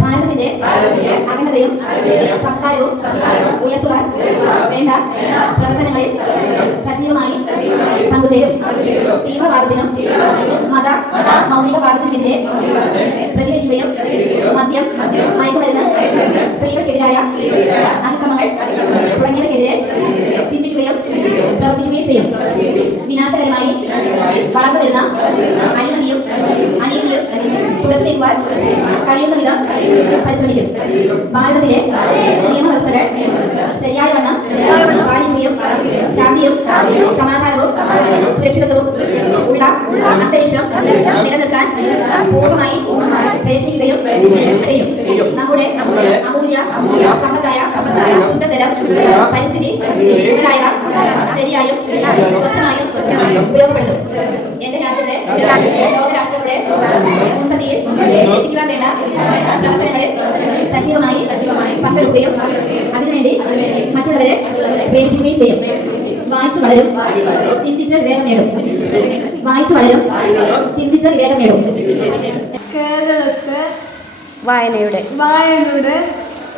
ഭാരതത്തിന്റെ അഖണ്ഡതയും സംസ്കാരവും ഉയർത്തുവാൻ വേണ്ട പ്രവർത്തനങ്ങളിൽ സജീവമായി പങ്കുചേരും. തീവ്രവാദത്തിനും മത മൗലികവാദത്തിനുമെതിരെ പ്രതികരിക്കുകയും മദ്യം, മയക്കുമരുന്ന്, സ്ത്രീകൾക്കെതിരായ അതിക്രമങ്ങൾ തുടങ്ങിയവയ്ക്കെതിരെ ചിന്തിക്കുകയും പ്രവർത്തിക്കുകയും ചെയ്യും. വിനാശകരമായി വളർന്നു വരുന്ന അഴിമതിയും അനീതിയും തുടച്ചു നീക്കുവാൻ കഴിയുന്ന വിധം പരിശ്രമിക്കും. ഭാരതത്തിലെ നിയമവ്യവസ്ഥകൾ ശരിയായ വണ്ണം പാലിക്കുകയും ശാന്തിയും സമാധാനവും സുരക്ഷിതത്വവും ഉള്ള അന്തരീക്ഷം നിലനിർത്താൻ പൂർണ്ണമായി പ്രയത്നിക്കുകയും ചെയ്യും. നമ്മുടെ അമൂല്യ സമ്പത്തായ ശുദ്ധജലം, പരിസ്ഥിതി മുതലായവ ശരിയായും സ്വച്ഛമായും ഉപയോഗപ്പെടുത്തും. എന്റെ രാജ്യത്തെ ലോകരാഷ്ട്രങ്ങളുടെ ഉന്നതിയിൽ എത്തിക്കുവാൻ വേണ്ട പ്രവർത്തനങ്ങളിൽ സജീവമായി പങ്കെടുക്കുകയും അതിനുവേണ്ടി മറ്റുള്ളവരെ പ്രേരിപ്പിക്കുകയും ചെയ്യും. വായിച്ചു വളരും, ചിന്തിച്ച് വിവേകം നേടും. വായിച്ചു വളരും, ചിന്തിച്ച് വിവേകം നേടും. കേരളത്തെ വായനയുടെ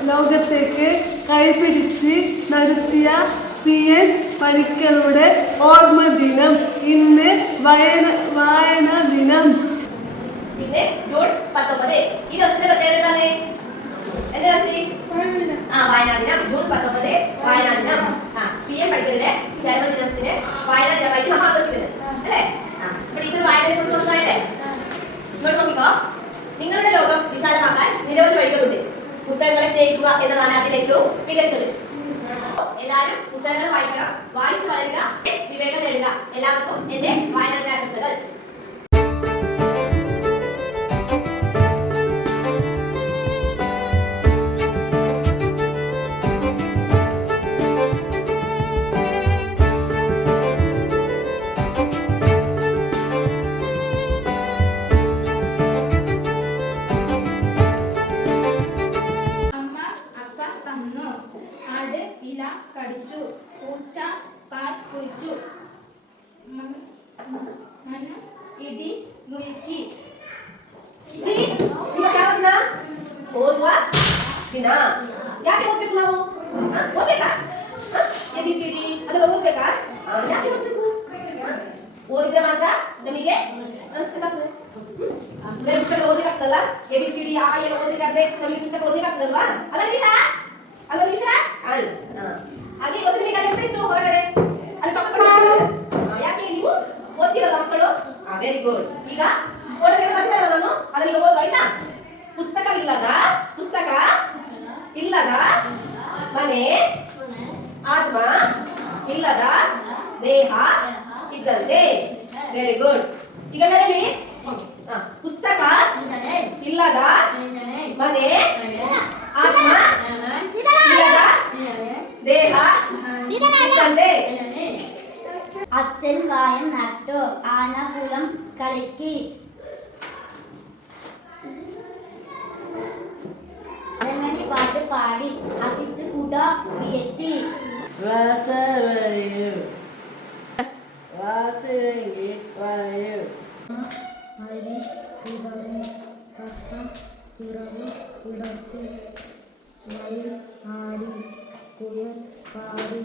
ലോകത്തേക്ക് കൈപിടിച്ച് നടത്തിയ PN പണിക്കരുടെ ഓർമ്മ ദിനം. ഇന്ന് വായന ദിനം. ഇന്ന് ജൂൺ 19. ഈ ദിവസത്തിന്റെ പ്രത്യേകത എന്താണ്? എന്താ വായനാ ദിനം. ജൂൺ 19 വായനാ ദിനം. PN പണിക്കരുടെ ജന്മദിനത്തിന് വായനാ ദിനമായിട്ട് നമ്മൾ ആഘോഷിക്കുന്നത് അല്ലേ? അപ്പൊ ടീച്ചർ വായനയെ കുറിച്ച് നോക്കാല്ലേ? ഇങ്ങോട്ട് നോക്കിക്കോ. നിങ്ങളുടെ ലോകം വിശാലമാക്കാൻ നിരവധി വഴികളുണ്ട്. പുസ്തകങ്ങളെ സ്നേഹിക്കുക എന്നതാണ് അതിലേറ്റവും മികച്ചത്. എല്ലാവരും പുസ്തകങ്ങൾ വായിക്കണം, വായിച്ചു വളരുക, വിവേകം നേടുക. എല്ലാവർക്കും എന്റെ വായനാ ദിനാശംസകൾ. ഇല കടിച്ചു, പൂച്ച പാൽ കുഴിച്ചു, ഇടി മുഴുക്കി. ಓದುವ ದಿನ. ಯಾಕೆ ಓದ್ಬೇಕು ನಾವು? ಓದ್ಬೇಕಾ? ABCD ಅದೆಲ್ಲ ಓದ್ಬೇಕಾ? ಯಾಕೆ ಓದ್ಬೇಕು? ಓದಿದ್ರೆ ಮಾತ್ರ ನಮಗೆ ಬೇರೆ ಪುಸ್ತಕ ಓದಲಿಕ್ಕಾಗ್ತದಲ್ಲ? ABCD ಆ ಎಲ್ಲ ಓದಲಿಕ್ಕಾದ್ರೆ ನಮಗೆ ಪುಸ್ತಕ ಓದಲಿಕ್ಕಾಗ್ತದಲ್ವಾ? ಅಲ್ಲ ನಿಶಾ? ಅಲ್ವಾ ನಿಶಾ? ಹಾಗೆ ಓದಿ ನಿಮಗೆ ಅದೇ ಇತ್ತು ಹೊರಗಡೆ ಅಲ್ಲಿ ಚಪ್ಪಲಿ. ಯಾಕೆ ನೀವು ಓದ್ತಿರಲ್ಲ ಮಕ್ಕಳು? Very good. ಈಗ ಓಡೋದೆಲ್ಲ ಬರ್ತಿದಾರಲ್ಲ ನಾನು ಅದನ್ನ ಓದು ಆಯ್ತಾ? ಪುಸ್ತಕ ಇಲ್ಲದ ಮನೆ, ಆತ್ಮ ಇಲ್ಲದ ದೇಹ ಇದ್ದಂತೆ. Very good. ಈಗ ಹೇಳಿ, ಪುಸ್ತಕ ಇಲ್ಲದ ಮನೆ, ಆತ್ಮ ಇಲ್ಲದ ದೇಹ ഇദ്ദന്തേ. അച്ഛൻ വായം നട്ടു, ആനകുളം കളിക്കി. അരമണി പാട്ട് പാടി, അസിത്ത് കുട വിരത്തി. അരി കുടവും കപ്പം തുറവും കുടത്തി മയിൽ ആടി കുയൽ പാടി.